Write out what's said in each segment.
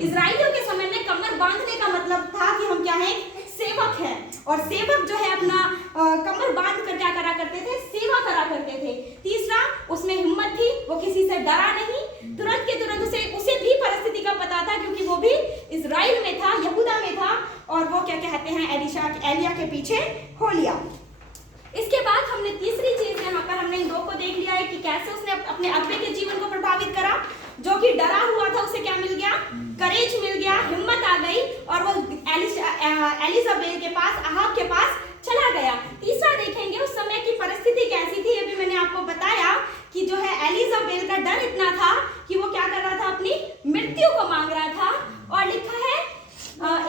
इजराइलियों के समय में कमर बांधने का मतलब था कि हम क्या हैं, सेवक हैं, और सेवक जो है अपना कमर बांध कर क्या करा करते थे, सेवा करा करते थे। तीसरा, उसमें हिम्मत थी, वो किसी से डरा नहीं, तुरंत के तुरंत उसे भी परिस्थिति का पता था, क्योंकि वो भी इजराइल में था, यहूदा में था, और वो क्या कहते हैं, एलिया के पीछे हो लिया। इसके बाद हमने तीसरी चीज यहाँ पर हमने इन दो को देख लिया है कि कैसे उसने अपने अब्बे के जीवन को प्रभावित करा। जो कि डरा हुआ था उसे क्या मिल गया, करेज मिल गया, हिम्मत आ गई, और वो एलिजाबेल के पास, अहाब के पास चला गया। तीसरा देखेंगे उस समय की परिस्थिति कैसी थी। अभी मैंने आपको बताया कि जो है एलिजाबेल का डर इतना था कि वो क्या कर रहा था, अपनी मृत्यु को मांग रहा था, और लिखा है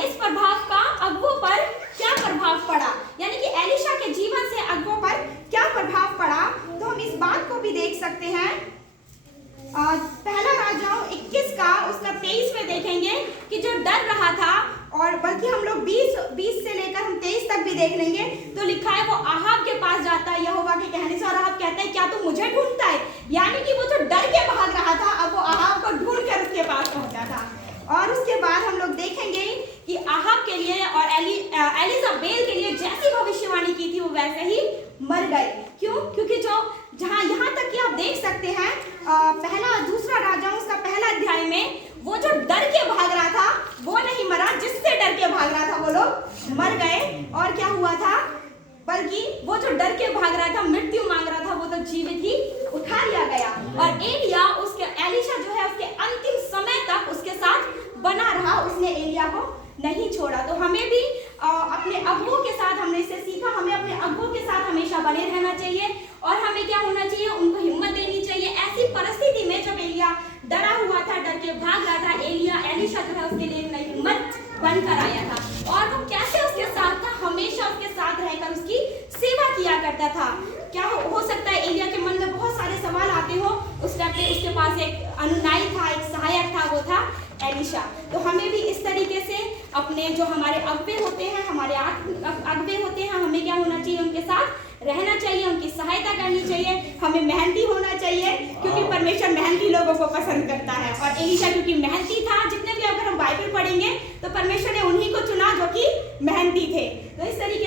इस प्रभाव का अगुओं पर क्या प्रभाव पड़ा, यानी कि एलिशा के जीवन से अगुओं पर क्या प्रभाव पड़ा। तो हम इस बात को भी देख सकते हैं। पहला राजाओं 21 का उसका 23 में देखेंगे कि जो डर रहा था, और बल्कि हम लोग 20 से लेकर हम 23 तक भी देख लेंगे, तो लिखा है वो अहाब के पास जाता है यहोवा के कहने से, और अहाब कहता है क्या तू मुझे ढूंढता है, यानी कि वो जो डर के भाग रहा था, अब वो अहाब को ढूंढ कर उसके पास पहुंचा था। और उसके बाद हम लोग देखेंगे कि अहाब के लिए और एलिजाबेल के लिए जैसी भविष्यवाणी की थी वो वैसे ही मर गए। क्यों? क्योंकि जो जहां यहाँ तक कि आप देख सकते हैं पहला दूसरा राजाओं का पहला अध्याय में, वो जो डर के भाग रहा था वो नहीं मरा, जिससे डर के भाग रहा था वो लोग मर गए। और क्या हुआ था, बल्कि वो जो डर के भाग रहा था, मृत्यु मांग रहा था, वो तो जीवित ही उठा लिया गया। और एलिया एलिशा जो है उसके अंतिम समय तक उसके साथ बना रहा, उसने एलिया को नहीं छोड़ा। तो हमें भी अपने अगुओं के साथ, हमने इससे सीखा, हमें अपने अगुओं के साथ हमेशा बने रहना चाहिए, और हमें क्या होना चाहिए, उनको हिम्मत देनी चाहिए। ऐसी परिस्थिति में जब एलिया डरा हुआ था, डर के भाग रहा था, एलिशा जो है उसके लिए एक नई हिम्मत बनकर आया था, और वो कैसे उसके साथ था, हमेशा उसके साथ रहकर उसकी सेवा किया करता था। क्या हो सकता है एलिया के मन में बहुत सारे सवाल आते हो, उस टाइम पे उसके पास एक अनुनायी था, एक सहायक था, वो था एलिशा। तो हमें भी इस तरीके से अपने जो हमारे अगुवे होते हैं, हमारे अगुवे होते हैं, हमें क्या होना चाहिए, उनके साथ रहना चाहिए, उनकी सहायता करनी चाहिए, हमें मेहनती होना चाहिए, क्योंकि परमेश्वर मेहनती लोगों को पसंद करता है। और एलिशा क्योंकि मेहनती था, जितने भी अगर हम बाइबल पढ़ेंगे तो परमेश्वर ने उन्हीं को चुना जो कि मेहनती थे। तो इस तरीके